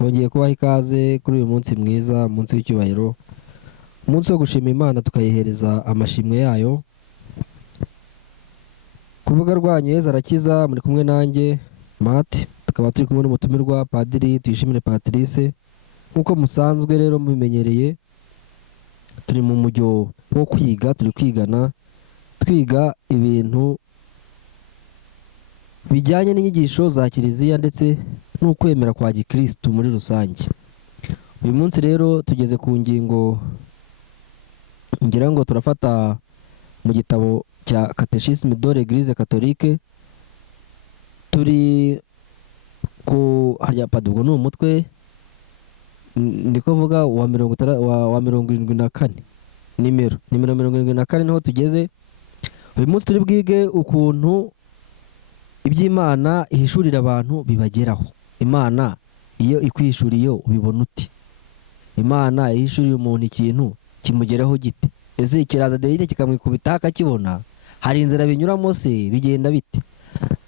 twongeye kubaha ikaze kuri uyu munsi mwiza, umunsi w'icyubahiro, umunsi wo gushima Imana tukayihereza amashimwe yayo. Ku rubuga rwanyu Yezu Arakiza muri kumwe nanjye Matt, tukaba turi kumwe n'umutumirwa Padiri Tuyishimire Patrice. Nk'uko musanzwe rero mubimenyereye, turi mu mujyo wo kwiga, turi kwigana, twiga ibintu bijyanye n'inyigisho za Kiliziya ndetse n'ukwemera kwa Gikristo muri rusange. Uyu munsi rero tugeze ku ngingo ngira ngo turafata mu gitabo cya Catéchisme de l'Église catholique. Turi ku harya padugo ni umutwe ndiko vuga wa 74 nimero 74 niho tugeze. Uyu munsi turi bwige ukuntu iby'Imana ihishurira abantu bibageraho. Imana iyo ikwishuriye ubibona uti? Imana ihishuriye umuntu ikintu kimugeraho gite? Ese kiraza derite kikamwikubita akakibona? Hari inzira binyuramo se bigenda bite?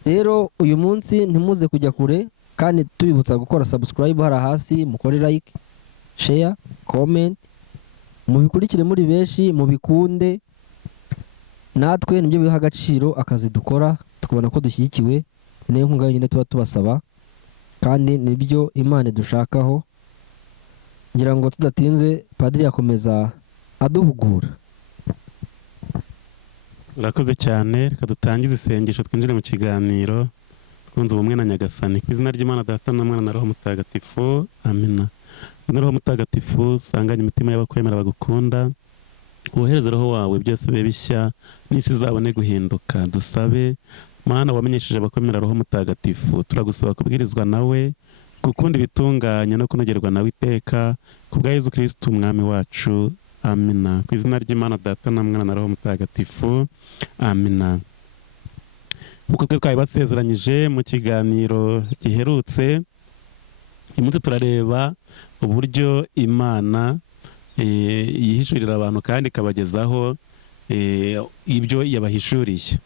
Rero uyu munsi ntimuze kujya kure, kandi tubibutsa gukora subscribe hara hasi, mukore like, share, comment, mubikurikire muri benshi, mubikunde. Natwe nibyo biha agaciro akazi dukora, tukabona ko dushyigikiwe. Niyo nkunga nyine tuba tubasaba, kandi nibyo Imana dushakaho. Ngira ngo tudatinze Padiri yakomeza aduhugura. Urakoze cyane, reka dutangize isengesho twinjire mu kiganiro twunze ubumwe na Nyagasani. Ku izina ry'Imana Data na Mwana na Roho Mutagatifu, amina. Roho Mutagatifu, sanganya imitima y'abakwemera bagukunda, wohereze Roho wawe byose bibe bishya, n'isi izabone guhinduka. Dusabe. Mana wamenyesheje abakwemera Roho Mutagatifu, turagusaba kubwirizwa nawe, gukunda ibitunganye no kunogerwa nawe iteka, kubwa Yezu Kristo umwami wacu, amina. Ku izina ry'Imana Data na Mwana na Roho Mutagatifu, amina. Nk'uko twari basezeranyije mu kiganiro giherutse, uyu munsi turareba uburyo Imana yihishurira abantu kandi ikabagezaho ibyo yabahishuriye.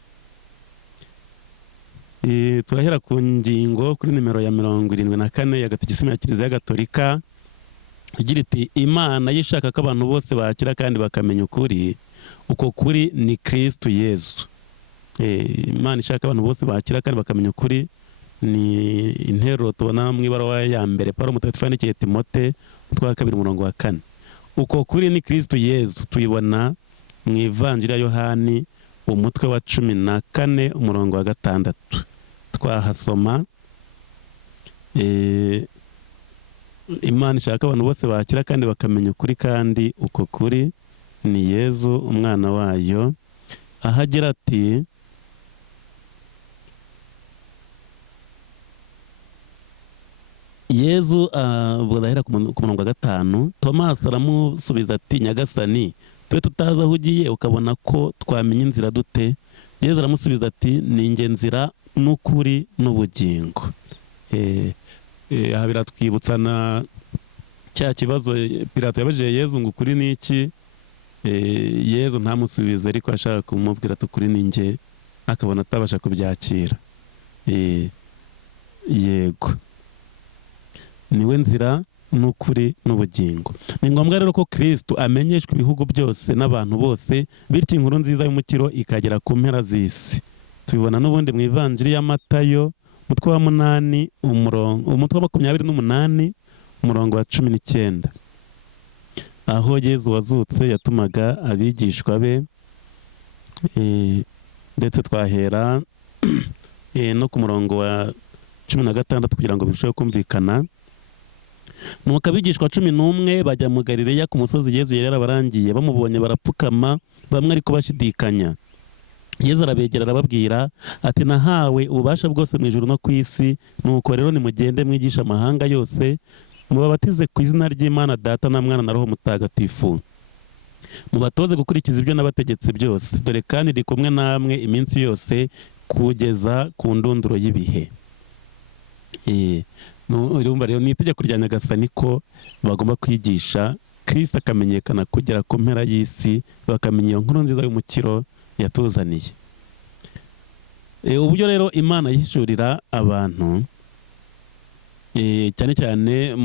Turahera ku ngingo kuri nimero ya 74 ya Catéchisme ya Kiliziya Gatolika, igira iti: Imana yishaka ko abantu bose bakira kandi bakamenya ukuri. Uko kuri ni Kristo Yezu. Imana ishaka abantu bose bakira kandi bakamenya ukuri, ni interuro tubona mu ibaruwa ya mbere Pawulo Mutagatifu yandikiye Timote, umutwe wa 2 umurongo wa 4. Uko kuri ni Kristo Yezu tuyibona mu Ivanjiri ya Yohani umutwe wa 14 umurongo wa 6. Twahasoma Imana ishaka abantu bose bakira kandi bakamenya ukuri, kandi uko kuri ni Yezu umwana wayo. Ahagira ati: Yezu burahera ku murongo wa 5. Tomasi aramusubiza ati: Nyagasani, twe tutazi aho ugiye ukabona ko twamenya inzira dute? Yezu aramusubiza ati: ni njye nzira n'ukuri n'ubugingo. Aha biratwibutsa na cya kibazo Pilato yabajije Yezu ngo ukuri ni iki? Yezu ntamusubize, ariko ashaka kumubwira ati ukuri ni njye, akabona atabasha kubyakira. Yego, niwe nzira n'ukuri n'ubugingo. Ni ngombwa rero ko Kristo amenyeshwa ibihugu byose n'abantu bose, bityo inkuru nziza y'umukiro ikagera ku mpera z'isi. Tubibona n'ubundi mu Ivanjiri ya Matayo umutwe wa 8 umutwe wa 28 umurongo wa 19, aho Yezu wazutse yatumaga abigishwa be, ndetse twahera no ku murongo wa 16 kugira ngo birusheho kumvikana. Nuko abigishwa 11 bajya mu Galileya ku musozi Yezu yari yarabarangiye. Bamubonye barapfukama, bamwe ariko bashidikanya. Yezu arabegera arababwira ati: nahawe ububasha bwose mu ijuru no ku isi, nuko rero nimugende mwigisha amahanga yose, mubabatize ku izina ry'Imana Data na Mwana na Roho Mutagatifu, mubatoze gukurikiza ibyo nabategetse byose. Dore kandi ndi kumwe namwe iminsi yose kugeza ku ndunduro y'ibihe. Urumva rero ni itegeko rya Nyagasani ko bagomba kwigisha Kristo akamenyekana kugera ku mpera y'isi, bakamenya iyo nkuru nziza y'umukiro yatuzaniye. Uburyo rero Imana yihishurira abantu cyane cyane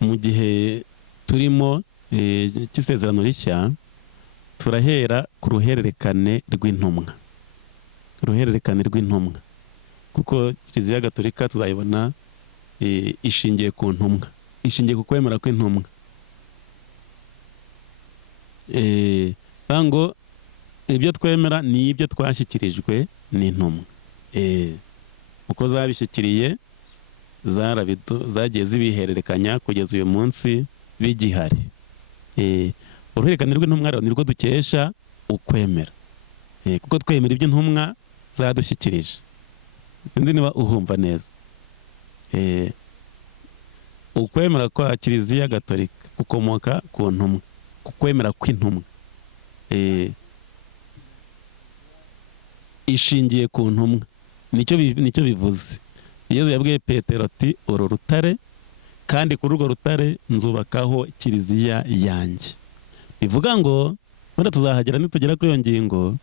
mu gihe turimo cy'isezerano rishya, turahera ku ruhererekane rw'intumwa. Uruhererekane rw'intumwa, kuko Kiliziya Gatolika tuzayibona ishingiye ku ntumwa, ishingiye ku kwemera kw'intumwa. ngo ibyo twemera ni ibyo twashyikirijwe n'intumwa. uko zabishyikiriye zagiye zibihererekanya kugeza uyu munsi bigihari. Uruhererekane rw'intumwa rero nirwo dukesha ukwemera, kuko twemera ibyo intumwa zadushyikirije. Sinzi niba uhumva neza. Ukwemera kwa Kiliziya Gatolika gukomoka ku ntumwa, ku kwemera kw'intumwa. Ishingiye ku ntumwa, nicyo bivuze. Yezu yabwiye Petero ati uru rutare, kandi kuri urwo rutare nzubakaho Kiliziya yanjye. Bivuga ngo wenda tuzahagera nitugera kuri iyo ngingo,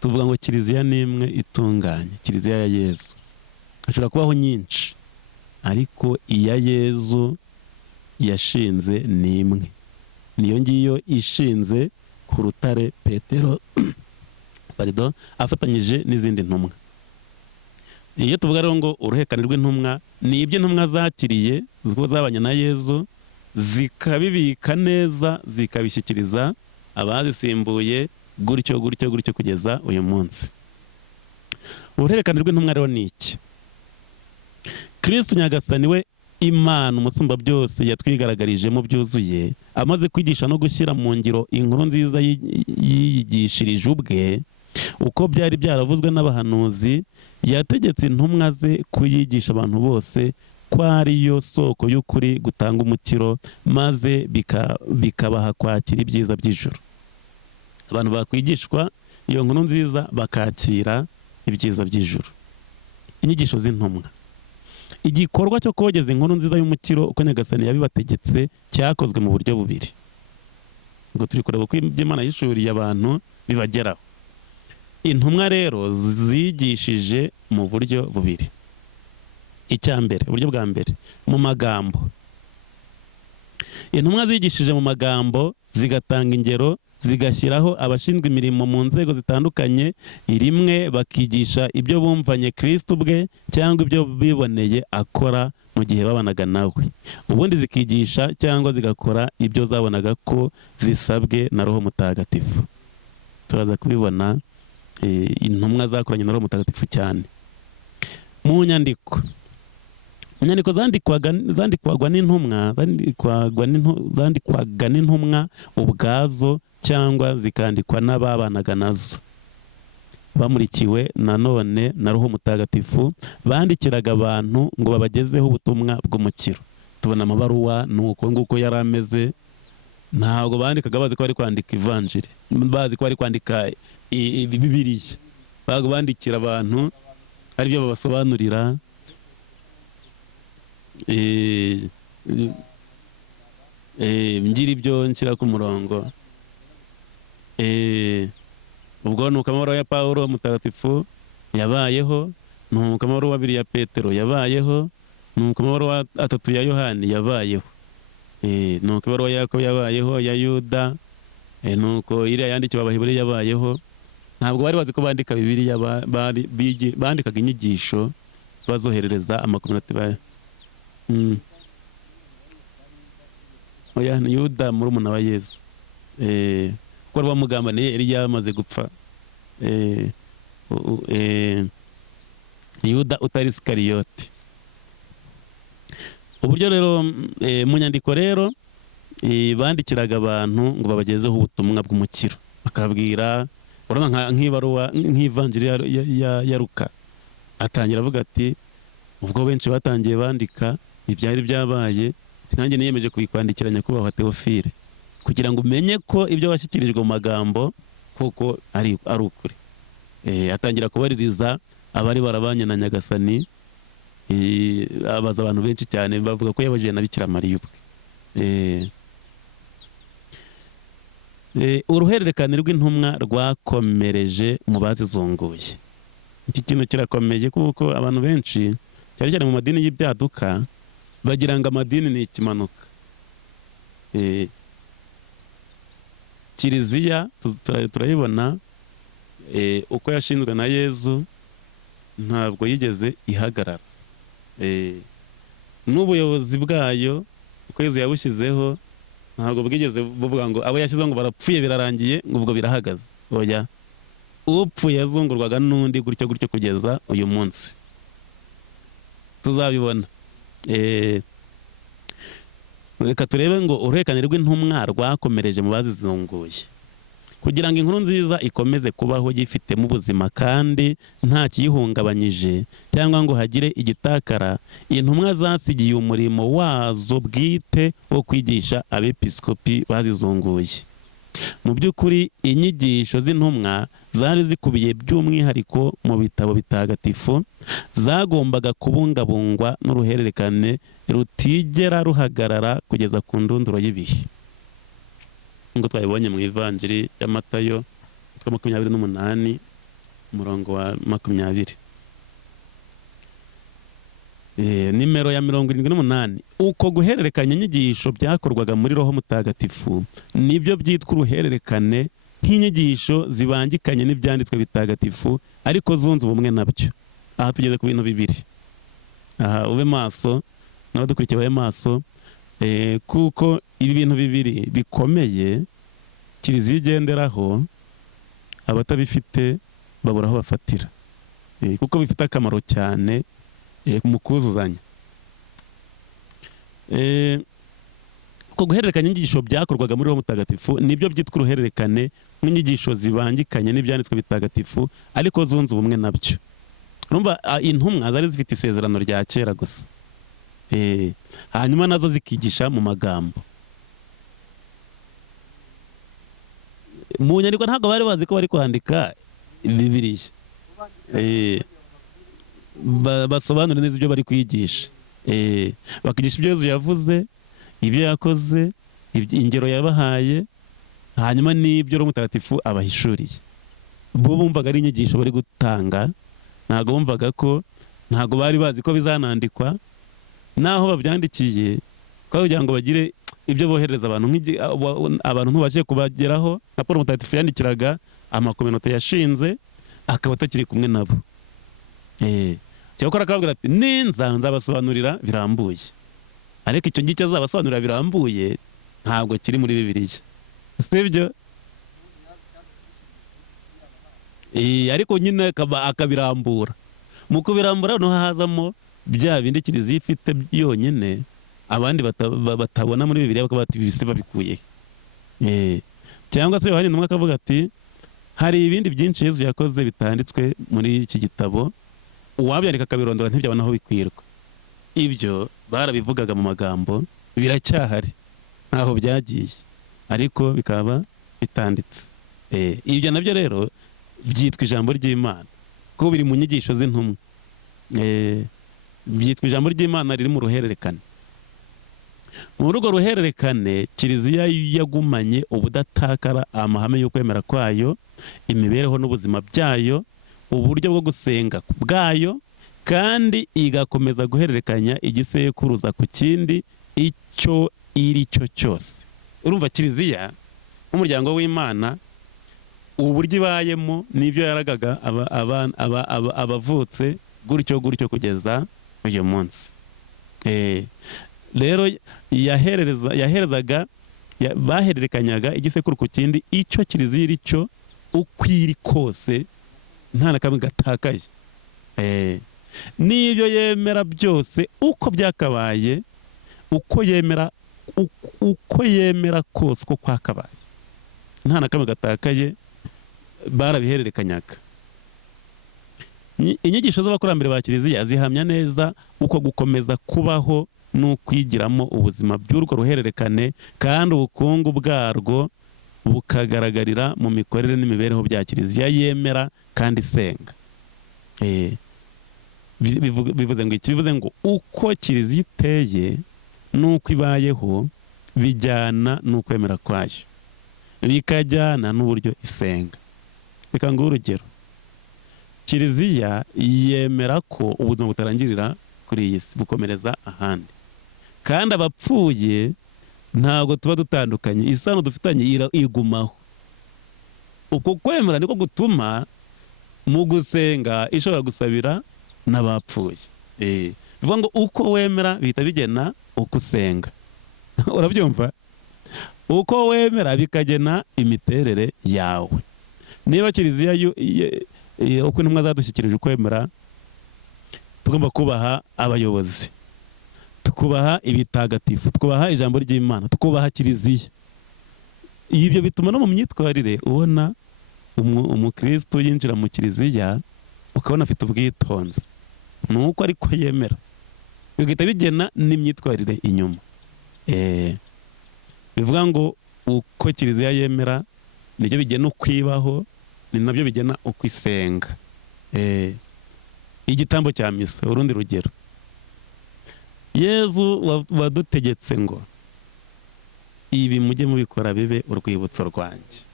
tuvuga ngo Kiliziya ni imwe itunganye, Kiliziya ya Yezu. Hashobora kubaho nyinshi, ariko iya Yezu yashinze ni imwe, niyo ngiyo ishinze ku rutare Petero afatanyije n'izindi ntumwa. Iyo tuvuga rero ngo uruhererekane rw'intumwa, ni ibyo intumwa zakiriye kuko zabanye na Yezu, zikabibika neza, zikabishyikiriza abazisimbuye, gutyo gutyo gutyo kugeza uyu munsi. Uruhererekane rw'intumwa rero ni iki? Kristo Nyagasani we Imana umusumba byose yatwigaragarijemo byuzuye, amaze kwigisha no gushyira mu ngiro inkuru nziza yiyigishirije ubwe, uko byari byaravuzwe n'abahanuzi, yategetse intumwa ze kuyigisha abantu bose ko ariyo soko y'ukuri gutanga umukiro, maze bikabaha kwakira ibyiza by'ijuru. Abantu bakwigishwa iyo nkuru nziza bakakira ibyiza by'ijuru. Inyigisho z'intumwa. Igikorwa cyo kogeza inkuru nziza y'umukiro uko Nyagasani yabibategetse cyakozwe mu buryo bubiri. Ngo turi kureba ko Imana yishuriye abantu bibageraho. Intumwa rero zigishije mu buryo bubiri. Icya mbere, uburyo bwa mbere, mu magambo. Intumwa zigishije mu magambo, zigatanga ingero, zigashyiraho abashinzwe imirimo mu nzego zitandukanye, rimwe bakigisha ibyo bumvanye Kristo ubwe cyangwa ibyo biboneye akora mu gihe babanaga nawe. Ubundi zikigisha cyangwa zigakora ibyo zabonaga ko zisabwe na Roho Mutagatifu. Turaza kubibona intumwa zakoranye na Roho Mutagatifu cyane. Mu nyandiko zandikwaga n'intumwa ubwazo cyangwa zikandikwa n'ababanaga nazo, bamurikiwe nanone na Roho Mutagatifu, bandikiraga abantu ngo babagezeho ubutumwa bw'umukiro. Tubona amabaruwa nuko nguko yari ameze. Ntabwo bandikaga bazi ko bari kwandika ivanjiri, bazi ko bari kwandika Bibiliya. Bandikira abantu aribyo babasobanurira. Ngira ibyo nshyira ku murongo. Ubwo nuko amabaruwa ya Pawulo Mutagatifu yabayeho, nuko amabaruwa 2 ya Petero yabayeho, nuko amabaruwa 3 ya Yohani yabayeho, nuko amabaruwa ya Yakobo yabayeho, ya Yuda, nuko iriya yandikiwe Abaheburayo yabayeho. Ntabwo bari bazi ko bandika Bibiliya, bandikaga inyigisho bazoherereza amakominoti. Oya, ni Yuda murumuna wa Yezu. Kuko rwamugambaniye yari yamaze gupfa. Yuda utari Isikariyote. Uburyo rero mu nyandiko rero bandikiraga abantu ngo babagezeho ubutumwa bw'umukiro, bakabwira. Urabona nk'ibaruwa nk'ivanjiri ya Luka, atangira avuga ati ubwo benshi batangiye bandika ibyari byabaye, nanjye niyemeje kubikwandikira nyakubahwa Theophile, kugira ngo umenye ko ibyo washyikirijwe mu magambo kuko ari ukuri. Atangira kubaririza abari barabanye na Nyagasani, abaza abantu benshi cyane, bavuga ko yabajije na Bikira Mariya ubwe. Uruhererekane rw'intumwa rwakomereje mu bazizunguye. Iki kintu kirakomeye kuko abantu benshi cyane cyane mu madini y'ibyaduka bagira ngo amadini ni ikimanuka. Kiliziya turayibona uko yashinzwe na Yezu ntabwo yigeze ihagarara. N'ubuyobozi bwayo uko Yezu yabushyizeho ntabwo bwigeze buvuga ngo abo yashyizeho ngo barapfuye birarangiye ngo ubwo birahagaze. Oya, upfuye yazungurwaga n'undi gutyo gutyo kugeza uyu munsi. Tuzabibona. Reka turebe ngo uruhererekane rw'intumwa rwakomereje mu bazizunguye kugira ngo inkuru nziza ikomeze kubaho gifitemo ubuzima kandi nta kiyihungabanyije cyangwa ngo hagire igitakara. Intumwa zasigiye umurimo wazo bwite wo kwigisha abepiskopi bazizunguye. Mu by'ukuri inyigisho z'intumwa zari zikubiye by'umwihariko mu bitabo bitagatifu, zagombaga kubungabungwa n'uruhererekane rutigera ruhagarara kugeza ku ndunduro y'ibihe. Ngo twabibonye mu ivanjiri ya Matayo 28 umurongo wa 20. Nimero ya 78. Uko guhererekanya inyigisho byakorwaga muri Roho Mutagatifu nibyo byitwa uruhererekane nk'inyigisho zibangikanye n'ibyanditswe bitagatifu ariko zunze ubumwe nabyo. Aha tugeze ku bintu bibiri. Aha ube maso n'abadukurikiye babe maso, kuko ibi bintu bibiri bikomeye Kiliziya igenderaho abatabifite babura aho bafatira, kuko bifite akamaro cyane mu kuzuzanya. Uko guhererekanya inyigisho byakorwaga muri Roho Mutagatifu nibyo byitwa uruhererekane nk'inyigisho zibangikanye n'ibyanditswe bitagatifu ariko zunze ubumwe nabyo. Urumva intumwa zari zifite isezerano rya kera gusa, hanyuma nazo zikigisha mu magambo. Mu nyandiko ntabwo bari bazi ko bari kwandika Bibiliya, basobanura neza ibyo bari kwigisha, bakigisha ibyo Yezu yavuze, ibyo yakoze, ingero yabahaye, hanyuma n'ibyo Roho Mutagatifu abahishuriye. Bo bumvaga ari inyigisho bari gutanga, ntabwo bumvaga ko, ntabwo bari bazi ko bizanandikwa, naho babyandikiye kugira ngo bagire ibyo bohereza abantu ntubashe kubageraho. Na Paul Mutagatifu yandikiraga amakominote yashinze akaba atakiri kumwe nabo, cyakora akababwira ati nzabasobanurira birambuye, ariko icyo ngicyo azabasobanurira birambuye ntabwo kiri muri Bibiliya, sibyo? Ariko nyine akabirambura. Mu kubirambura noneho hazamo bya bindi Kiliziya ifite yonyine abandi batabona muri Bibiliya, bakaba bati bise babikuye. Cyangwa se Yohani Intumwa akavuga ati hari ibindi byinshi Yezu yakoze bitanditswe muri iki gitabo, uwabyandika akabirondora ntibyabona aho bikwirwa. Ibyo barabivugaga mu magambo, biracyahari ntaho byagiye, ariko bikaba bitanditse. Ibyo nabyo rero byitwa ijambo ry'Imana, ko biri mu nyigisho z'intumwa. Byitwa ijambo ry'Imana riri mu ruhererekane. Muri urwo ruhererekane Kiliziya yagumanye ubudatakara amahame yo kwemera kwayo, imibereho n'ubuzima byayo, uburyo bwo gusenga bwayo, kandi igakomeza guhererekanya igisekuruza ku kindi icyo iri cyo cyose. Urumva Kiliziya nk'umuryango w'Imana uburyo ibayemo n'ibyo yaragaga abavutse gutyo gutyo kugeza uyu munsi. Rero bahererekanyaga igisekuru ku kindi icyo Kiliziya iri cyo uko iri kose, nta na kamwe gatakaye. N'ibyo yemera byose uko byakabaye, uko yemera kose uko kwakabaye, nta na kamwe gatakaye, barabihererekanyaga. Inyigisho z'abakurambere ba Kiliziya zihamya neza uko gukomeza kubaho n'ukwigiramo ubuzima by'urwo ruhererekane, kandi ubukungu bwarwo bukagaragarira mu mikorere n'imibereho bya Kiliziya yemera kandi isenga. Bivuze ngo uko Kiliziya iteye n'uko ibayeho bijyana n'ukwemera kwayo, bikajyana n'uburyo isenga. Reka nguhe urugero. Kiliziya yemera ko ubuzima butarangirira kuri iyi si bukomereza ahandi, kandi abapfuye ntabwo tuba dutandukanye, isano dufitanye igumaho. Uko kwemera niko gutuma mu gusenga ishobora gusabira n'abapfuye. Bivuga ngo uko wemera bihita bigena uko usenga. Urabyumva? Uko wemera bikagena imiterere yawe. Niba kiliziya uko intumwa zadushyikirije ukwemera, tugomba kubaha abayobozi, tukubaha ibitagatifu, tukubaha ijambo ry'Imana, tukubaha kiliziya. Ibyo bituma no mu myitwarire ubona umukristo yinjira mu kiliziya ukabona afite ubwitonzi, nuko ariko yemera, bigahita bigena n'imyitwarire inyuma. Bivuga ngo uko kiliziya yemera nibyo bigena uko ibaho, ni nabyo bigena uko isenga. Igitambo cya misa, urundi rugero, Yezu wadutegetse ngo ibi mujye mubikora bibe urwibutso rwanjye.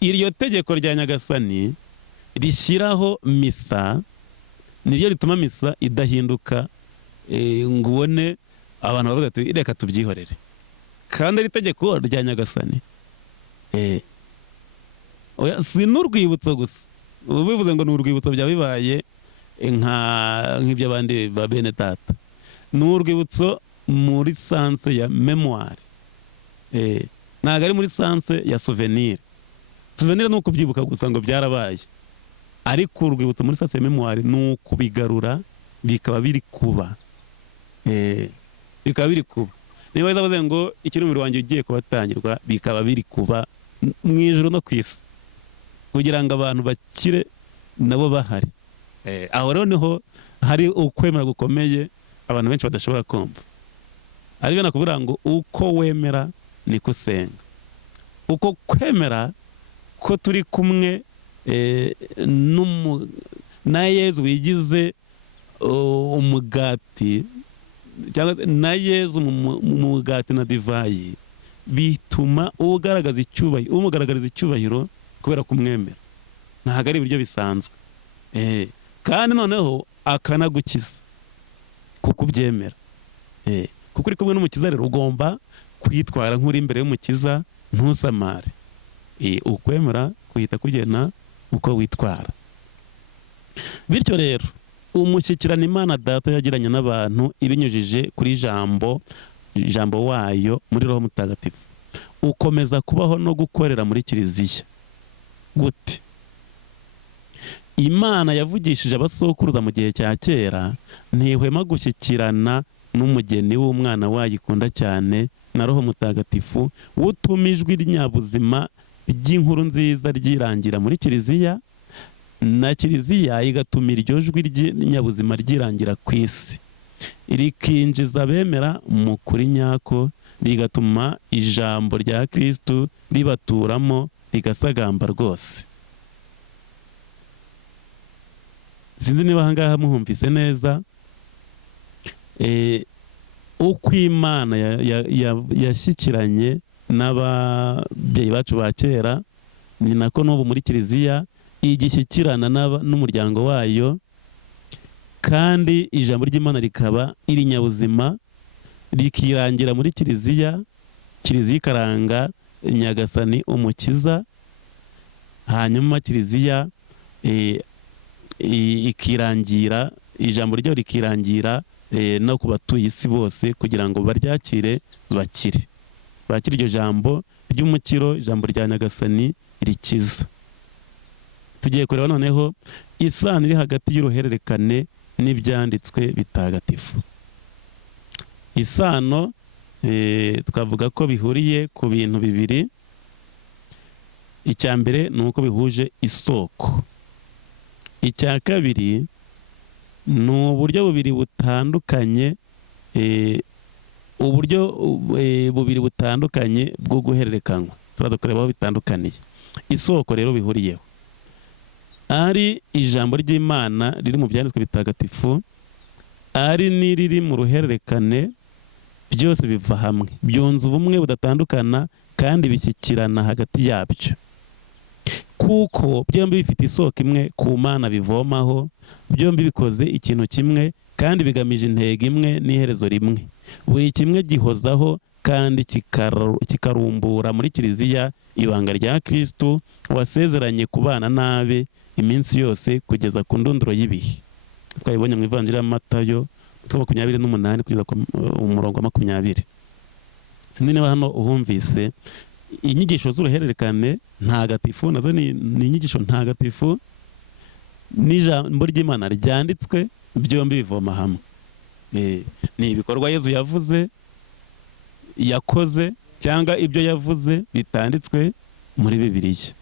Iryo tegeko rya Nyagasani rishyiraho misa niryo rituma misa idahinduka ngo ubone abantu bavuga ati reka tubyihorere, kandi ari itegeko rya Nyagasani. Si n'urwibutso gusa, bivuze ngo ni urwibutso byaba bibaye nk'iby'abandi ba bene data, ni urwibutso muri sanse ya memoire, ntabwo ari muri sanse ya souvenir. Souvenir ni ukubyibuka gusa ngo byarabaye, ariko urwibutso muri sanse ya memoire ni ukubigarura bikaba biri kuba, bikaba biri kuba. Niba bavuze ngo iki ni umubiri wanjye ugiye kubatangirwa, bikaba biri kuba mu ijuru no ku isi, kugira ngo abantu bakire nabo bahari. Aho rero niho hari ukwemera gukomeye abantu benshi badashobora kumva. Aribyo nakubwira ngo uko wemera niko usenga. Uko kwemera ko turi kumwe na Yezu wigize umugati, cyangwa na Yezu mu mugati na divayi, bituma umugaragariza icyubahiro kubera kumwemera. Ntabwo ari ibiryo bisanzwe, kandi noneho akanagukiza kuko ubyemera. Kuko uri kumwe n'umukiza rero ugomba kwitwara nk'uri imbere y'umukiza, ntusamare. Ukwemera kuhita kugena uko witwara. Bityo rero umushyikirano Imana Data yagiranye n'abantu ibinyujije kuri ijambo wayo muri Roho Mutagatifu ukomeza kubaho no gukorera muri kiliziya. Gute? Imana yavugishije abasokuruza mu gihe cya kera ntihwema gushyikirana n'umugeni w'umwana wayikunda cyane na Roho Mutagatifu, utuma ijwi ry'inyabuzima ry'inkuru nziza ryirangira muri kiliziya, na kiliziya igatuma iryo jwi ry'inyabuzima ryirangira ku isi, rikinjiza abemera mu kuri nyako, rigatuma ijambo rya Kristu ribaturamo rigasagamba rwose. Sinzi niba ahangaha muhumvise neza. Uko Imana yashyikiranye n'ababyeyi bacu ba kera, ni nako n'ubu muri kiliziya igishyikirana n'umuryango wayo, kandi ijambo ry'Imana rikaba irinyabuzima rikirangira muri kiliziya, kiliziya ikaranga Nyagasani umukiza, hanyuma kiliziya ikirangira, ijambo ryayo rikirangira no ku batuye isi bose, kugira ngo baryakire bakire iryo jambo ry'umukiro, ijambo rya Nyagasani rikiza. Tugiye kureba noneho isano iri hagati y'uruhererekane n'ibyanditswe bitagatifu. Isano twavuga ko bihuriye ku bintu bibiri. Icya mbere ni uko bihuje isoko. Icya kabiri ni uburyo bubiri butandukanye, bwo guhererekanywa. Turaza kureba aho bitandukaniye. Isoko rero bihuriyeho ari ijambo ry'Imana riri mu byanditswe bitagatifu, ari n'iriri mu ruhererekane, byose biva hamwe, byunze ubumwe budatandukana kandi bishyikirana hagati yabyo, kuko byombi bifite isoko imwe ku Mana bivomaho, byombi bikoze ikintu kimwe kandi bigamije intego imwe n'iherezo rimwe. Buri kimwe gihozaho kandi kikarumbura muri kiliziya ibanga rya Kristo wasezeranye kubana nabe iminsi yose kugeza ku ndunduro y'ibihe. Twabibonye mu ivanjiri ya Matayo 28 kugeza ku murongo wa 20. Sinzi niba hano uhumvise inyigisho z'uruhererekane ntagatifu, nazo ni inyigisho ntagatifu n'ijambo ry'Imana ryanditswe, byombi bivoma hamwe. Ni ibikorwa Yezu yavuze, yakoze, cyangwa ibyo yavuze bitanditswe muri Bibiliya,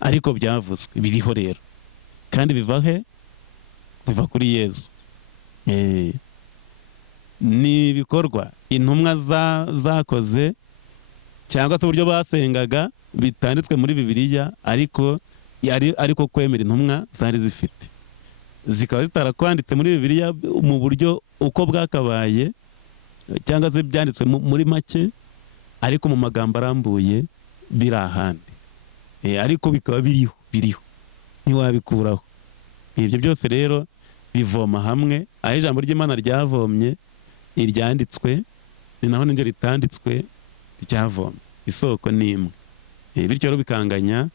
ariko byavuzwe biriho rero, kandi biva he? Biva kuri Yezu. Ni ibikorwa intumwa zakoze, cyangwa se uburyo basengaga bitanditswe muri Bibiliya, ariko kwemera intumwa zari zifite, zikaba zitarakwanditse muri Bibiliya mu buryo uko bwakabaye, cyangwa se byanditswe muri make, ariko mu magambo arambuye biri ahandi, ariko bikaba biriho ntiwabikuraho. Ibyo byose rero bivoma hamwe, aho ijambo ry'Imana ryavomye iryanditswe, ni naho n'iryo ritanditswe ryavomye, isoko ni imwe. Bityo rero bikanganya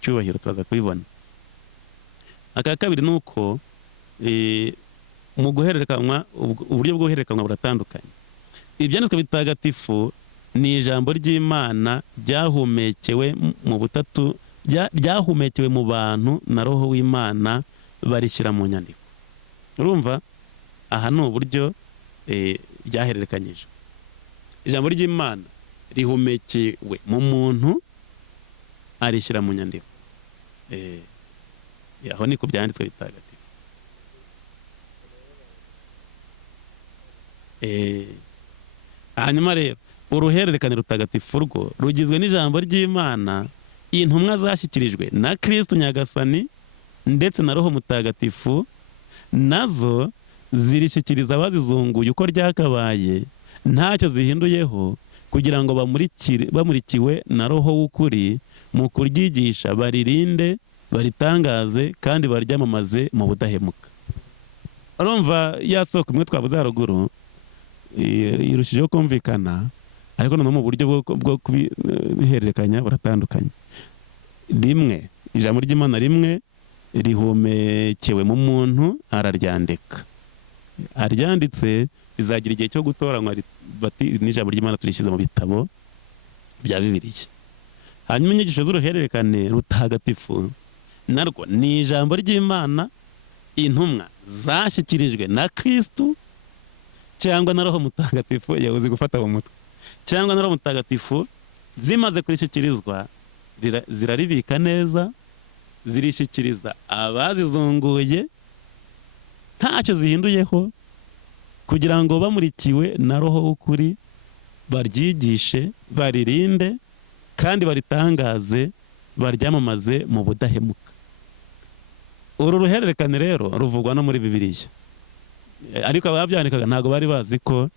icyubahiro, turaza kubibona. Aka kabiri ni uko mu guhererekanywa, uburyo bwo guhererekanywa buratandukanye. Ibyanditswe bitagatifu ni ijambo ry'Imana ryahumekewe mu butatu, ryahumekewe mu bantu na Roho w'Imana barishyira mu nyandiko. Urumva aha ni uburyo ryahererekanyije. Ijambo ry'Imana rihumekewe mu muntu arishyira mu nyandiko. Aho ni ku byanditswe bitagatifu. Hanyuma rero uruhererekane rutagatifu rwo rugizwe n'ijambo ry'Imana intumwa zashyikirijwe na Kristo Nyagasani ndetse na Roho Mutagatifu, nazo zirishyikiriza abazizunguye uko ryakabaye ntacyo zihinduyeho, kugira ngo bamurikiwe na Roho w'ukuri mu kuryigisha baririnde, baritangaze kandi baryamamaze mu budahemuka. Urumva ya soko imwe twavuze haruguru irushijeho kumvikana, ariko no mu buryo bwo kubihererekanya buratandukanye. Rimwe ijambo ry'Imana rimwe rihumekewe mu muntu araryandika, aryanditse rizagira igihe cyo gutoranywa, bati n'ijambo ry'Imana turishyize mu bitabo bya Bibiliya. Hanyuma inyigisho z'uruhererekane rutagatifu narwo ni ijambo ry'Imana intumwa zashyikirijwe na Kristo cyangwa na Roho Mutagatifu, yabuze gufata mu mutwe, cyangwa na Roho Mutagatifu zimaze kurishyikirizwa ziraribika neza, zirishyikiriza abazizunguye ntacyo zihinduyeho, kugira ngo bamurikiwe na Roho w'ukuri baryigishe, baririnde kandi baritangaze, baryamamaze mu budahemuka. Uru ruhererekane rero ruvugwa no muri Bibiliya, ariko ababyandikaga ntabwo bari bazi ko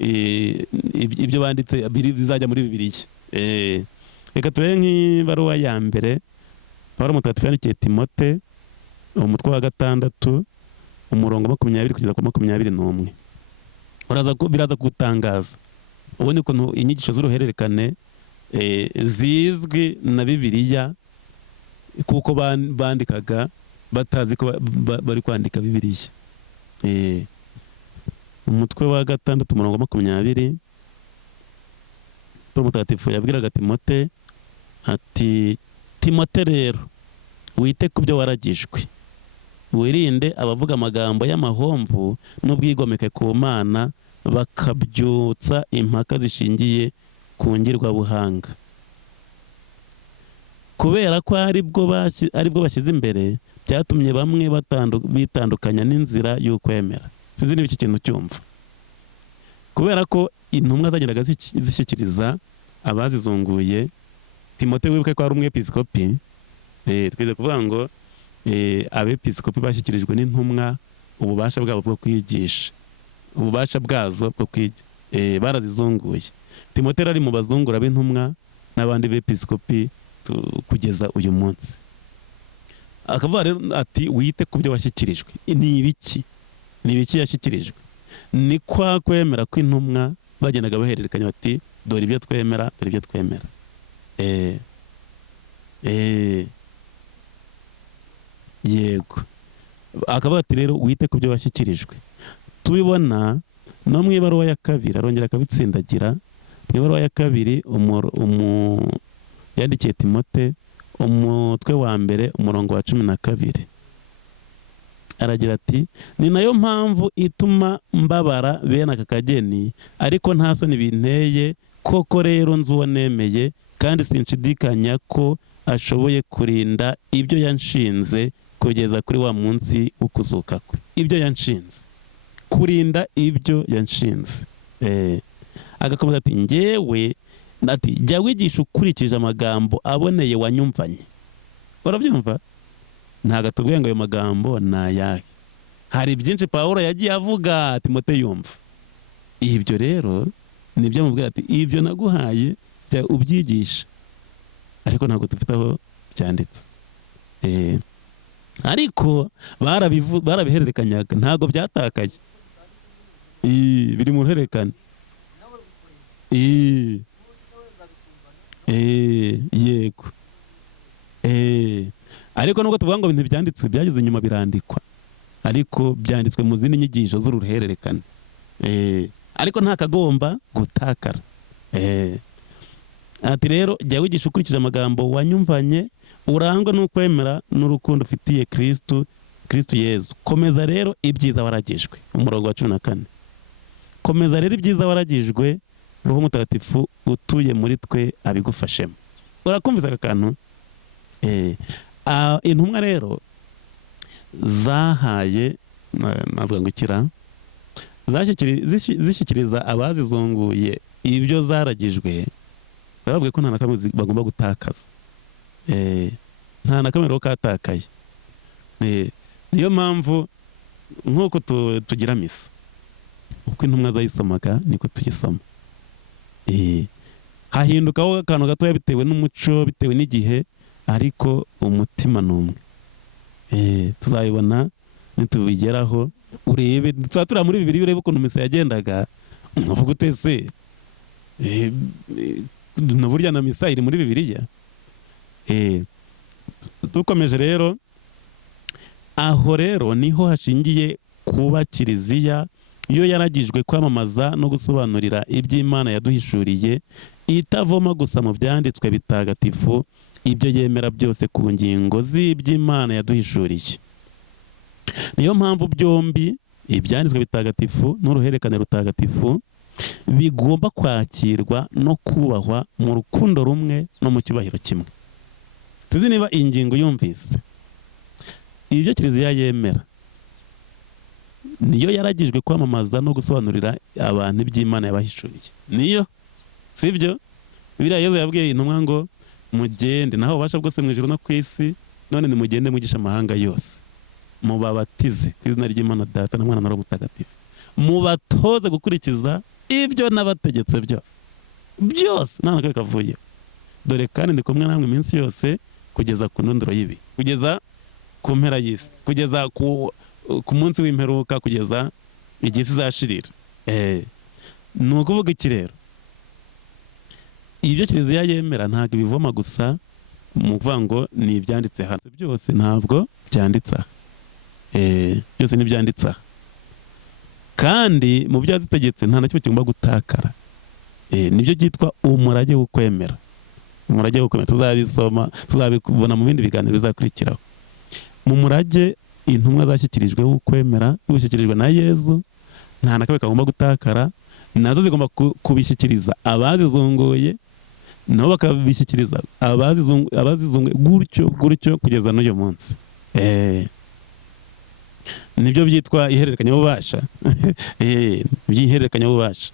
ibyo banditse bizajya muri Bibiliya. Reka turebe nk'ibaruwa ya mbere Pawulo Mutagatifu yandikiye Timote, umutwe wa 6 umurongo 20 kugeza ku 21. Biraza kugutangaza ubone ukuntu inyigisho z'uruhererekane zizwi na Bibiliya, kuko bandikaga batazi ko bari kwandika Bibiliya. Umutwe wa 6 umurongo 20, Pawulo Mutagatifu yabwiraga Timote ati, Timote rero wite ku byo waragijwe, wirinde abavuga amagambo y'amahomvu n'ubwigomeke ku Mana, bakabyutsa impaka zishingiye ku ngirwabuhanga, kubera ko ari bwo bashyize imbere, byatumye bamwe bitandukanya n'inzira y'ukwemera. Sinzi niba iki kintu cyumva. Kubera ko intumwa zagendaga zishyikiriza abazizunguye, Timote wibuke ko ari umwepiskopi, twize kuvuga ngo abepiskopi bashyikirijwe n'intumwa ububasha bwabo bwo kwigisha, ububasha bwazo bwo kwiga, barazizunguye. Timote ari mu bazungura b'intumwa n'abandi bepiskopi kugeza uyu munsi. Akavuga rero ati wite ku byo washyikirijwe. Ni ibiki? ni ibiki yashyikirijwe? Ni kwa kwemera kw'intumwa bagendaga bahererekanya bati dore ibyo twemera, dore ibyo twemera. Yego, akavuga ati rero wite ku byo washyikirijwe. Tubibona no mu ibaruwa ya kabiri, arongera akabitsindagira. Mu ibaruwa ya kabiri yandikiye Timote, umutwe wa mbere umurongo wa 12, aragira ati ni nayo mpamvu ituma mbabara bene aka kageni, ariko nta soni binteye. Koko rero nzi uwo nemeye, kandi sinshidikanya ko ashoboye kurinda ibyo yanshinze kugeza kuri wa munsi wo kuzuka kwe. Ibyo yanshinze, kurinda ibyo yanshinze. Agakomeza ati njyewe ati jya wigisha ukurikije amagambo aboneye wanyumvanye. Urabyumva? Ntago atubwiye ngo ayo magambo ni ayahe. Hari byinshi Pawulo yagiye avuga Timote yumva. Ibyo rero nibyo amubwira ati ibyo naguhaye jya ubyigisha, ariko ntabwo dufite aho byanditse. Ariko barabihererekanyaga, ntabwo byatakaye. Biri mu ruhererekane. Yego. Ariko nubwo tuvuga ngo ibintu byanditse byageze nyuma birandikwa, ariko byanditswe mu zindi nyigisho z'uruhererekane. Ariko nta kagomba gutakara. Ati rero jya wigisha ukurikije amagambo wanyumvanye, urangwa n'ukwemera n'urukundo ufitiye Kristo Yezu. Komeza rero ibyiza waragijwe. Umurongo wa 14. Komeza rero ibyiza waragijwe, Roho Mutagatifu utuye muri twe abigufashemo. Urakumvise aka kantu? Intumwa rero zahaye, navuga ngo ikira, zishyikiriza abazizunguye ibyo zaragijwe, bababwiye ko nta na kamwe bagomba gutakaza. Nta na kamwe rero katakaye. Niyo mpamvu nk'uko tugira misa, uko intumwa zayisomaga niko tuyisoma. Hahindukaho akantu gatoya bitewe n'umuco, bitewe n'igihe, ariko umutima ni umwe. Tuzabibona nitubigeraho, urebe turi muri Bibiliya, urebe ukuntu misa yagendaga, uvuga utese burya na misa iri muri Bibiliya. Dukomeje rero, aho rero niho hashingiye kuba Kiliziya iyo yaragijwe kwamamaza no gusobanurira iby'Imana yaduhishuriye, itavoma gusa mu byanditswe bitagatifu ibyo yemera byose ku ngingo z'iby'Imana yaduhishuriye. Niyo mpamvu byombi, ibyanditswe bitagatifu n'uruhererekane rutagatifu, bigomba kwakirwa no kubahwa mu rukundo rumwe no mu cyubahiro kimwe. Tuzi niba iyi ngingo yumvise. Ibyo Kiliziya yemera niyo yaragijwe kwamamaza no gusobanurira abantu iby'Imana yabahishuriye. Niyo, sibyo? Bibiliya Yesu yabwiye intumwa ngo mugende naho ubasha bwose mu ijuru no ku isi, none nimugende mwigisha amahanga yose, mubabatize ku izina ry'Imana Data na Mwana na Roho Mutagatifu, mubatoze gukurikiza ibyo nabategetse byose nta na kamwe kavuye. Dore kandi ndi kumwe namwe iminsi yose kugeza ku ndunduro y'ibi, kugeza ku mpera y'isi, kugeza ku munsi w'imperuka, kugeza igihe izashirira. Ni ukuvuga iki rero? Ibyo Kiliziya yemera ntabwo ibivoma gusa mu kuvuga ngo ni ibyanditse hano, byose ntabwo byanditse aha. Byose ntibyanditse aha, kandi mu byo yazitegetse nta na kimwe kigomba gutakara. Nibyo byitwa umurage wo kwemera. Umurage wo kwemera tuzabisoma, tuzabibona mu bindi biganiro bizakurikiraho. Mu murage intumwa zashyikirijwe wo kwemera, ubishyikirijwe na Yezu, nta na kamwe kagomba gutakara. Nazo zigomba kubishyikiriza abazizunguye, nabo bakabishyikiriza abazizunguye, gutyo kugeza n'uyu munsi. Nibyo byitwa ihererekanyabubasha. Ihererekanyabubasha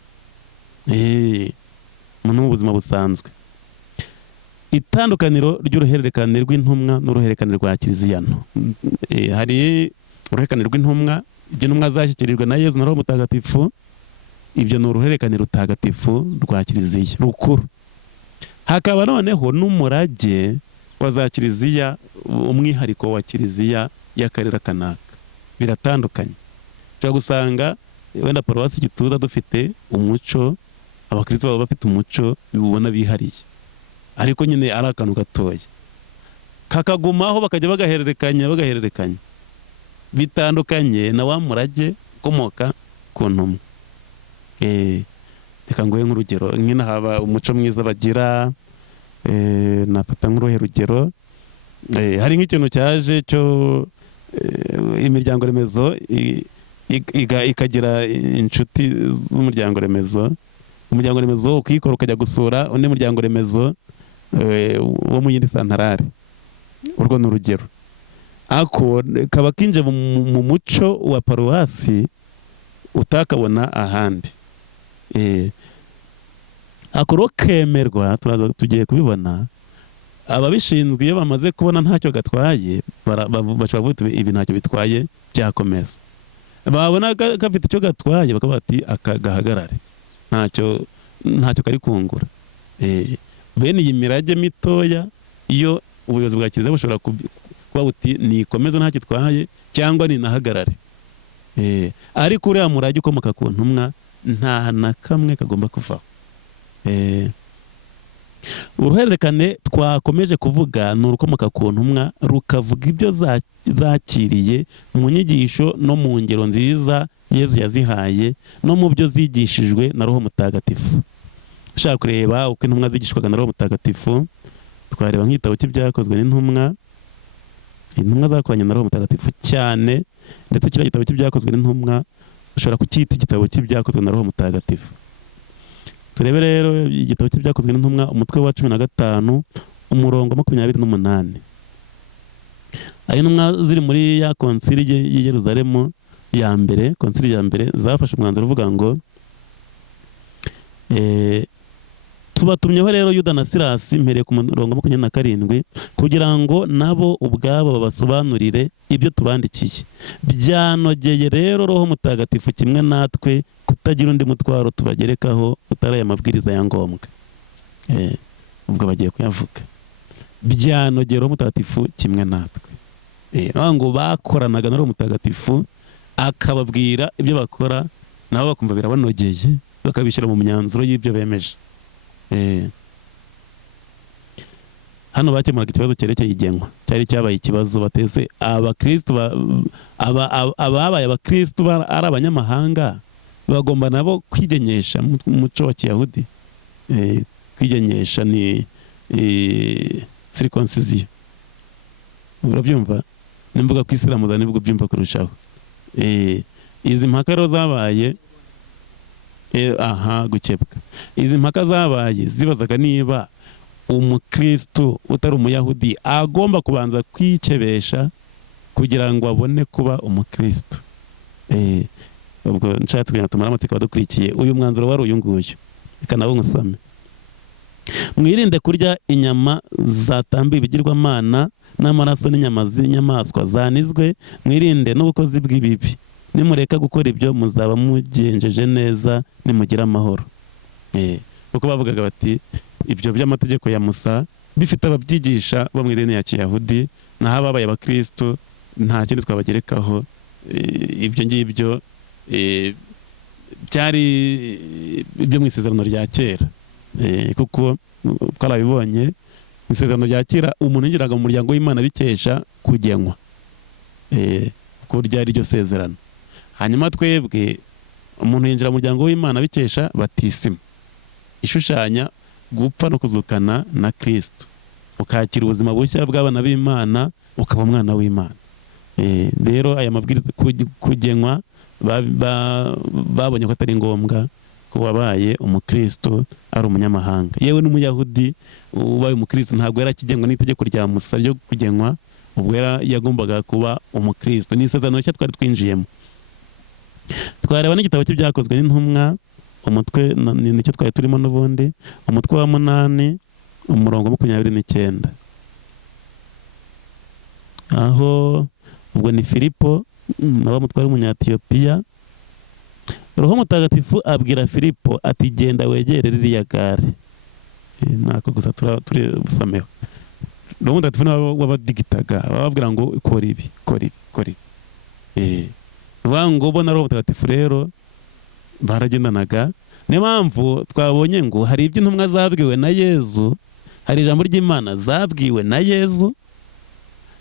mu buzima busanzwe. Itandukaniro ry'uruhererekane rw'intumwa n'uruhererekane rwa Kiliziya. Hari uruhererekane rw'intumwa, ibyo intumwa zashyikirijwe na Yezu na Roho Mutagatifu, ibyo ni uruhererekane rutagatifu rwa Kiliziya rukuru. Hakaba noneho n'umurage wa za Kiliziya, umwihariko wa Kiliziya y'akarere kanaka. Biratandukanye. ushobora gusanga wenda paruwasi Gituza dufite umuco, abakristo baba bafite umuco ubona bihariye, ariko nyine ari akantu gatoya kakagumaho, bakajya bagahererekanya bitandukanye na wa murage ukomoka ku ntumwa. Reka nguhe nk'urugero, nk'ina haba umuco mwiza bagira, nafata nk'uruhe rugero, hari nk'ikintu cyaje cyo imiryango remezo ikagira inshuti z'umuryango remezo, umuryango remezo ukikora ukajya gusura undi muryango remezo wo mu yindi santarari. Urwo ni urugero, ako kaba kinje mu muco wa paruwasi utakabona ahandi. Ako rero kemerwa, tugiye kubibona. Ababishinzwe iyo bamaze kubona ntacyo gatwaye, bashobora kuvuga ibi ntacyo bitwaye, byakomeza. Babona gafite icyo gatwaye bakavuga ati aka gahagarare, ntacyo kari kungura. Bene iyi mirage mitoya, iyo ubuyobozi bwa kiliziya bushobora kuba buti nikomeze ntacyo itwaye cyangwa ninahagarare. Ariko uriya murage ukomoka ku ntumwa nta na kamwe kagomba kuvaho. Uruhererekane twakomeje kuvuga ni urukomoka ku ntumwa, rukavuga ibyo zakiriye mu nyigisho no mu ngero nziza Yezu yazihaye no mu byo zigishijwe na Roho Mutagatifu. Ushaka kureba uko intumwa zigishwaga na Roho Mutagatifu, twareba nk'igitabo cy'ibyakozwe n'intumwa. Intumwa zakoranye na Roho Mutagatifu cyane, ndetse kiriya gitabo cy'ibyakozwe n'intumwa ushobora kucyita igitabo cy'ibyakozwe na Roho Mutagatifu. Turebe rero igitabo cy'ibyakozwe n'intumwa, umutwe wa 15 umurongo 28. Ari intumwa ziri muri ya konsili y'i Yerusalemu ya mbere, konsili ya mbere, zafashe umwanzuro uvuga ngo tubatumyeho rero Yuda na Silasi mpereye ku murongo 27 kugira ngo nabo ubwabo babasobanurire ibyo tubandikiye. Byanogeye rero Roho Mutagatifu kimwe natwe kutagira undi mutwaro tubagerekaho utari aya mabwiriza ya ngombwa. Ubwo bagiye kuyavuga. Byanogeye Roho Mutagatifu kimwe natwe. Ngo bakoranaga na Roho Mutagatifu akababwira ibyo bakora, nabo bakumva birabanogeye, bakabishyira mu myanzuro y'ibyo bemeje. Hano bakemuraga ikibazo cyerekeye igenwa, cyari cyabaye ikibazo bateze abakristo ababaye abakristo ari abanyamahanga bagomba nabo kwigenyesha mu muco wa Kiyahudi. Kwigenyesha ni circoncision. Urabyumva? Nimvuga ku Isilamu za nibwo byumva kurushaho. Izi mpaka rero zabaye gukebwa. Izi mpaka zabaye zibazaga niba umukristo utari umuyahudi agomba kubanza kwikebesha kugira ngo abone kuba umukristo. Ubwo nshatse kugira tumara amatsiko badukurikiye, uyu mwanzuro wari uyu nguyu. Reka nawo ngusome. Mwirinde kurya inyama zatambiwe ibigirwamana n'amaraso n'inyama z'inyamaswa zanizwe, mwirinde n'ubukozi bw'ibibi. Nimureka gukora ibyo muzaba mugenjeje neza, nimugira amahoro. Kuko bavugaga bati ibyo by'amategeko ya Musa bifite ababyigisha bo mu idini ya Kiyahudi, naho ababaye abakristo nta kindi twabagerekaho. Ibyo ngibyo byari ibyo mu isezerano rya kera. Kuko twarabibonye mu isezerano rya kera umuntu yinjiraga mu muryango w'Imana bikesha kugenwa, kuko ryari ryo sezerano. Hanyuma twebwe umuntu yinjira mu muryango w'Imana bikesha batisima, ishushanya gupfa no kuzukana na Kristo, ukakira ubuzima bushya bw'abana b'Imana, ukaba umwana w'Imana. Rero aya mabwiriza kugenwa babonye ko atari ngombwa ko wabaye umukristo ari umunyamahanga. Yewe n'umuyahudi ubaye umukristo ntabwo yari akigengwa n'itegeko rya Musa ryo kugenwa, ubwo yagombaga kuba umukristo. Ni isezerano rishya twari twinjiyemo. Twareba n'igitabo cy'ibyakozwe n'intumwa, umutwe nicyo twari turimo n'ubundi, umutwe wa 8 umurongo 29. Aho ubwo ni Filipo nawe mutwari w'umunyatiyopiya. Roho Mutagatifu abwira Filipo ati genda wegere ririya gare. Nako gusa turi busameho. Roho Mutagatifu nawe wabadigitaga, bababwira ngo kora ibi. bivuga ngo bo na roho mutagatifu rero baragendanaga. niyo mpamvu twabonye ngo hari ibyo intumwa zabwiwe na Yezu, hari ijambo ry'Imana zabwiwe na Yezu,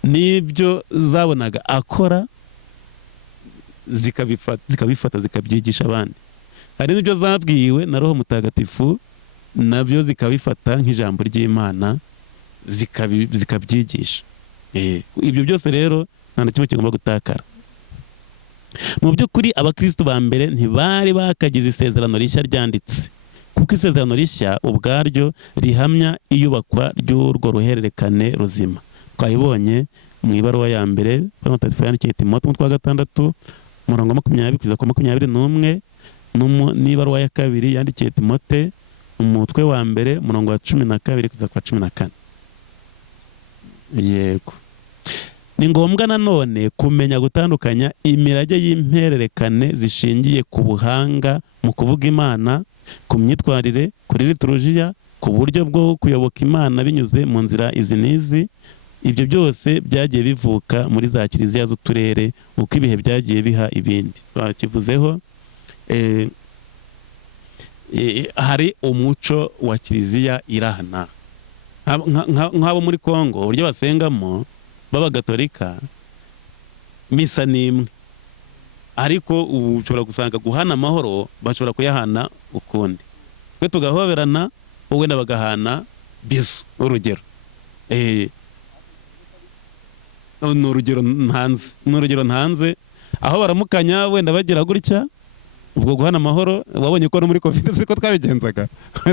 n'ibyo zabonaga akora zikabifata zikabyigisha abandi. Hari n'ibyo zabwiwe na roho mutagatifu, nabyo zikabifata nk'ijambo ry'Imana zikabyigisha. Ibyo byose rero nta na kimwe kigomba gutakara. Mu by'ukuri abakristo ba mbere ntibari bakagize isezerano rishya ryanditse, kuko isezerano rishya ubwaryo rihamya iyubakwa ry'urwo ruhererekane ruzima. Twayibonye mu ibaruwa ya mbere Pawulo Mutagatifu yandikiye Timote umutwe wa 6 umurongo 20 kugeza ku 21, n'ibaruwa ya kabiri yandikiye Timote umutwe wa mbere umurongo wa 12 kugeza ku 14. Yego, ni ngombwa nanone kumenya gutandukanya imirage y'impererekane zishingiye ku buhanga mu kuvuga Imana, ku myitwarire, kuri liturujia, ku buryo bwo kuyoboka Imana binyuze mu nzira izi n'izi. Ibyo byose byagiye bivuka muri za kiliziya z'uturere uko ibihe byagiye biha ibindi. Twakivuzeho hari umuco wa kiliziya irahana nk'abo muri Kongo, uburyo basengamo b'abagatolika misa n'imwe, ariko ubu ushobora gusanga guhana amahoro bashobora kuyahana ukundi. Twe tugahoberana, wowe n'abagahana bisu. Urugero ni urugero ntanze aho baramukanya wenda bagira gutya, ubwo guhana amahoro wabonye ko no muri covid siko twabigenzaga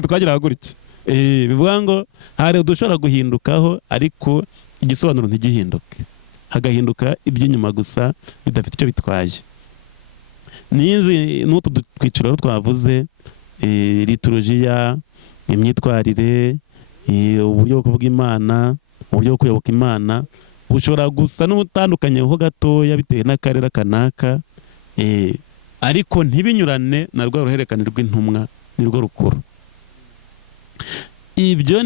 twagiraga gutya. Bivuga ngo hari udushobora guhindukaho, ariko igisobanuro ntigihinduke, hagahinduka iby'inyuma gusa bidafite icyo bitwaye. N'utu twiciro twavuze, liturujia, imyitwarire, uburyo bwo kuvuga Imana, uburyo bwo kuyoboka Imana, bushobora gusa n'ubutandukanyeho gatoya bitewe n'akarere kanaka, ariko ntibinyurane na rwa ruhererekane rw'intumwa, ni rwo rukuru. Ibyo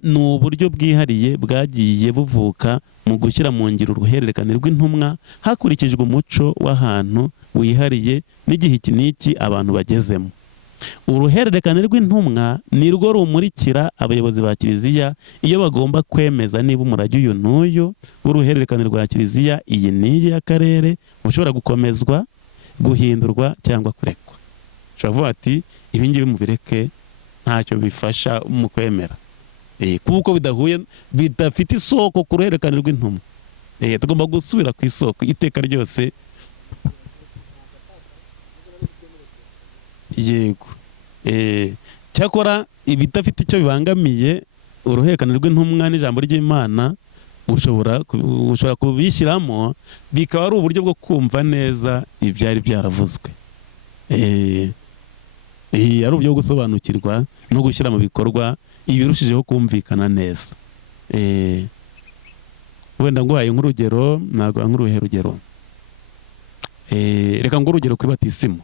ni uburyo bwihariye bwagiye buvuka mu gushyira mu ngiro uruhererekane rw'intumwa hakurikijwe umuco w'ahantu wihariye n'igihe iki n'iki abantu bagezemo. Uruhererekane rw'intumwa ni rwo rumurikira abayobozi ba kiliziya iyo bagomba kwemeza niba umurage uyu n'uyu w'uruhererekane rwa kiliziya iyi n'iyi y'akarere ushobora gukomezwa, guhindurwa cyangwa kurekwa. Ushobora kuvuga ati ibi ngibi mubireke, ntacyo bifasha mu kwemera, kuko bidafite isoko ku ruhererekane rw'intumwa. Tugomba gusubira ku isoko iteka ryose. Yego, cyakora ibidafite icyo bibangamiye uruhererekane rw'intumwa n'ijambo ry'Imana ushobora kubishyiramo, bikaba ari uburyo bwo kumva neza ibyari byaravuzwe. Ari uburyo bwo gusobanukirwa no gushyira mu bikorwa ibirushijeho kumvikana neza. Wenda nguhaye nk'urugero, ntabwo nk'uruhe rugero, reka ngo urugero kuri batisimu.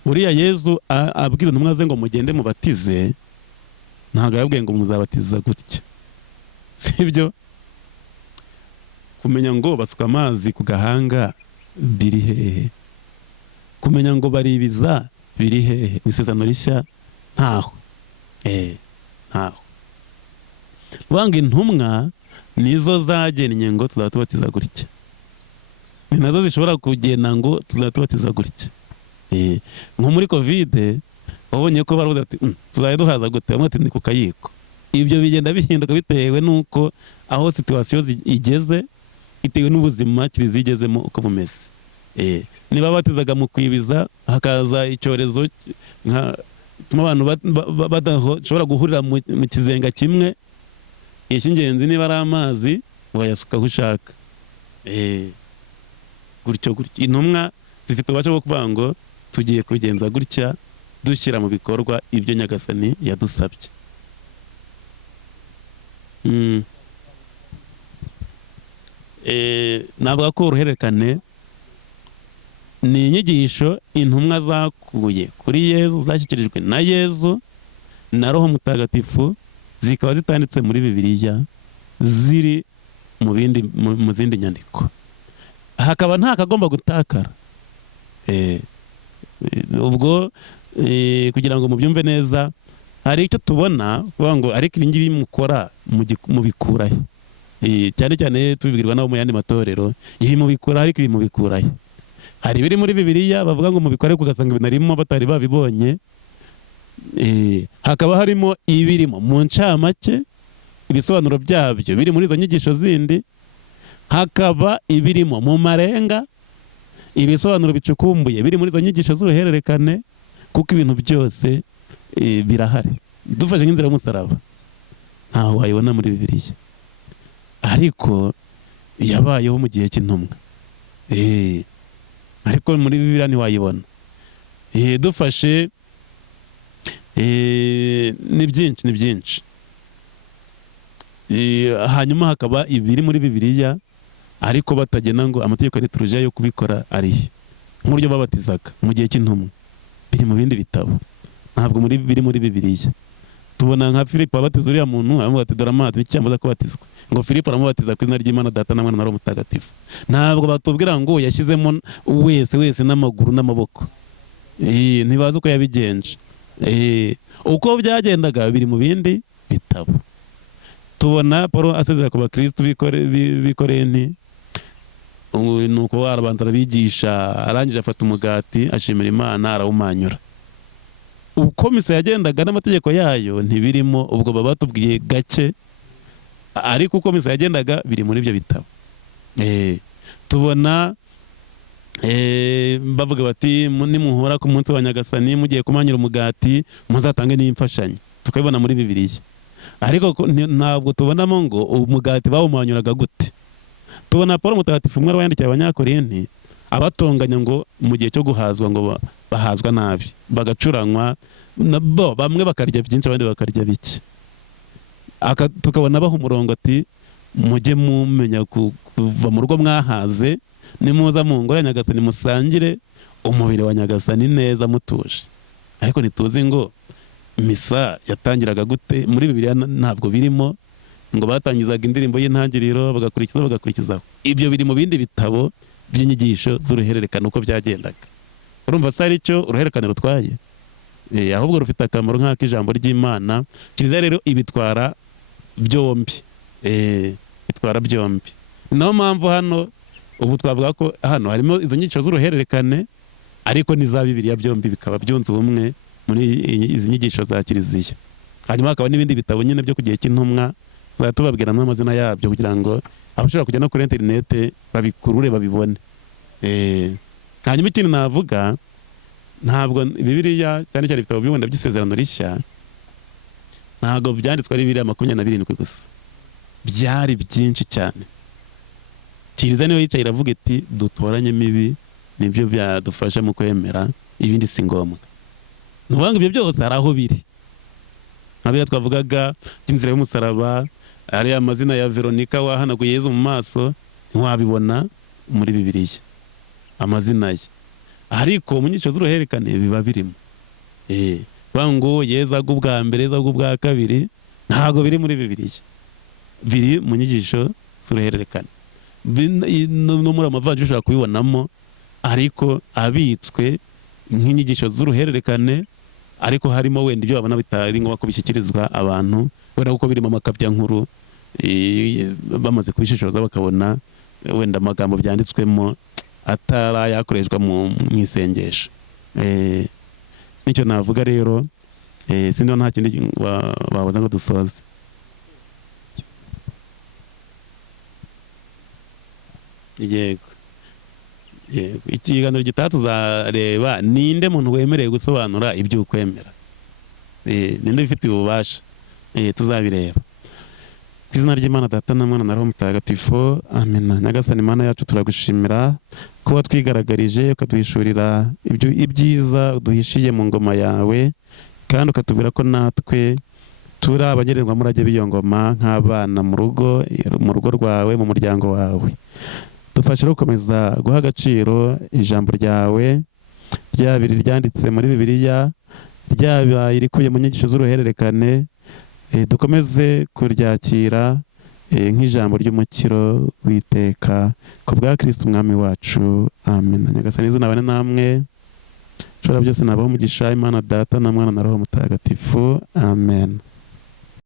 Uriya Yezu abwira intumwa ze ngo mugende mubatize, ntabwo yabwiye ngo muzabatiza gutya, sibyo? Kumenya ngo basuka amazi ku gahanga biri hehe? Kumenya ngo baribiza biri hehe? Mu isezerano rishya ntaho. Ntaho. Banga intumwa nizo zagennye ngo tuzatubatiza gutya, ni nazo zishobora kugena ngo tuzatubatiza gutya. Nko muri covid wabonye ko baravuze ati tuzajya duhaza gute, bamwe ati ni ku kayiko. Ibyo bigenda bihinduka bitewe n'uko aho situasiyo igeze, bitewe n'ubuzima kiliziya igezemo uko bumeze. Niba batizaga mu kwibiza hakaza icyorezo tuma abantu badashobora guhurira mu kizenga kimwe, icy'ingenzi niba ari amazi wayasuka aho ushaka. Gutyo intumwa zifite ububasha bwo kuvuga ngo tugiye kubigenza gutya, dushyira mu bikorwa ibyo Nyagasani yadusabye. Navuga ko uruhererekane ni inyigisho intumwa zakuye kuri Yezu, zashyikirijwe na Yezu na Roho Mutagatifu, zikaba zitanditse muri Bibiliya, ziri mu zindi nyandiko. hakaba nta kagomba gutakara. Ubwo kugira ngo mubyumve neza, hari icyo tubona kuvuga ngo ariko ibi ngibi mukora mubikurahe, cyane cyane tubibwirwa nabo mu yandi matorero, ibi mubikura ariko ibi mubikurahe. Hari ibiri muri Bibiliya bavuga ngo mubikore ugasanga binarimo batari babibonye, hakaba harimo ibirimo mu ncamake ibisobanuro byabyo biri muri izo nyigisho zindi, hakaba ibirimo mu marenga ibisobanuro bicukumbuye biri muri izo nyigisho z'uruhererekane, kuko ibintu byose birahari. Dufashe nk'inzira y'umusaraba ntaho wayibona muri Bibiliya, ariko yabayeho mu gihe cy'intumwa, ariko muri Bibiliya ntiwayibona. Dufashe ni byinshi. Hanyuma hakaba ibiri muri Bibiliya ariko batagena ngo amategeko ya liturujia yo kubikora arihe, nk'uburyo babatizaga mu gihe cy'intumwa biri mu bindi bitabo, ntabwo biri muri Bibiliya. Tubona nka Filipo abatiza uriya muntu, avuga ati dore amazi n'icyambuza kubatizwa, ngo Filipo aramubatiza ku izina ry'Imana Data na Mwana na Roho Mutagatifu. Ntabwo batubwira ngo yashyizemo wese n'amaguru n'amaboko, ntibazi uko yabigenje. Uko byagendaga biri mu bindi bitabo. Tubona Paulo asezera ku bakristo b'Ikorinti, nuko arabanza arabigisha, arangije afata umugati ashimira Imana arawumanyura. Uko misa yagendaga n'amategeko yayo ntibirimo, ubwo baba batubwiye gake, ariko uko misa yagendaga biri muri ibyo bitabo. Tubona bavuga bati nimuhura ku munsi wa Nyagasani mugiye kumanyura umugati muzatange n'imfashanyo, tukabibona muri Bibiliya. Ariko ntabwo tubonamo ngo umugati bawumanyuraga gute. Tubona Paulo Mutagatifu umwe yandikiye Abanyakorinti abatonganya ngo mu gihe cyo guhazwa ngo bahazwa nabi, bagacuranywa nabo, bamwe bakarya byinshi abandi bakarya bike. Tukabona baha umurongo ati mujye mumenya kuva mu rugo mwahaze, nimuza mu ngoro ya Nyagasani musangire umubiri wa Nyagasani neza mutuje. Ariko ntituzi ngo misa yatangiraga gute. Muri Bibiliya ntabwo birimo, ngo batangizaga indirimbo y'intangiriro bagakurikizaho. Ibyo biri mu bindi bitabo by'inyigisho z'uruhererekane uko byagendaga. Urumva se ari cyo uruhererekane rutwaye? Ahubwo rufite akamaro nk'ak'ijambo ry'Imana. Kiliziya rero ibitwara byombi, itwara byombi. Niyo mpamvu hano ubu twavuga ko hano harimo izo nyigisho z'uruhererekane, ariko n'iza Bibiliya byombi bikaba byunze ubumwe muri izi nyigisho za Kiliziya. Hanyuma hakaba n'ibindi bitabo nyine byo ku gihe cy'intumwa, tuzajya tubabwira n'amazina yabyo kugira ngo abashobora kujya no kuri interinete babikurure babibone. Hanyuma ikindi navuga, ntabwo Bibiliya cyane cyane ibitabo bibonda by'isezerano rishya ntabwo byanditswe ari Bibiliya 27 gusa, byari byinshi cyane. Kiliziya niyo yicaye iravuga iti dutoranyemo ibi nibyo byadufasha mu kwemera, ibindi si ngombwa. Nubanga ibyo byose hari aho biri. Nabira twavugaga inzira y'umusaraba, ari amazina ya Veronika wahanaguye Yezu mu maso, ntiwabibona muri Bibiliya amazina ye, ariko mu nyigisho z'uruhererekane biba birimo. Bango Yezu agubwa mbere, Yezu agubwa kabiri, ntabwo biri muri Bibiliya, biri mu nyigisho z'uruhererekane. No muri amavanjiri ushobora kubibonamo, ariko abitswe nk'inyigisho z'uruhererekane, ariko harimo wenda ibyo babona bitari ngombwa ko bishyikirizwa abantu, wenda kuko birimo amakabya nkuru, bamaze kubishishoza bakabona wenda amagambo byanditswemo atarayakoreshwa mu isengesho. Nicyo navuga rero, sindi nta kindi babaza ngo dusoze. Yego. Ikiganiro gitaha tuzareba ninde muntu wemereye gusobanura ibyo ukwemera, ninde bifitiye ububasha, tuzabireba. Ku izina ry'Imana Data na Mwana na Roho Mutagatifu, amena. Nyagasani Imana yacu turagushimira ko watwigaragarije ukaduhishurira ibyiza uduhishiye mu ngoma yawe, kandi ukatubwira ko natwe turi abagererwa murage b'iyo ngoma nk'abana mu rugo rwawe, mu muryango wawe. Dufashe gukomeza guha agaciro ijambo ryawe, ryaba ryanditse muri Bibiliya, ryaba irikuye mu nyigisho z'uruhererekane, dukomeze kuryakira nk'ijambo ry'umukiro witeka ku bwa Kristo umwami wacu, amen. Nyagasani Yezu nabane namwe, ushobora byose nabaho umugisha, Imana Data na Mwana na Roho Mutagatifu, amen.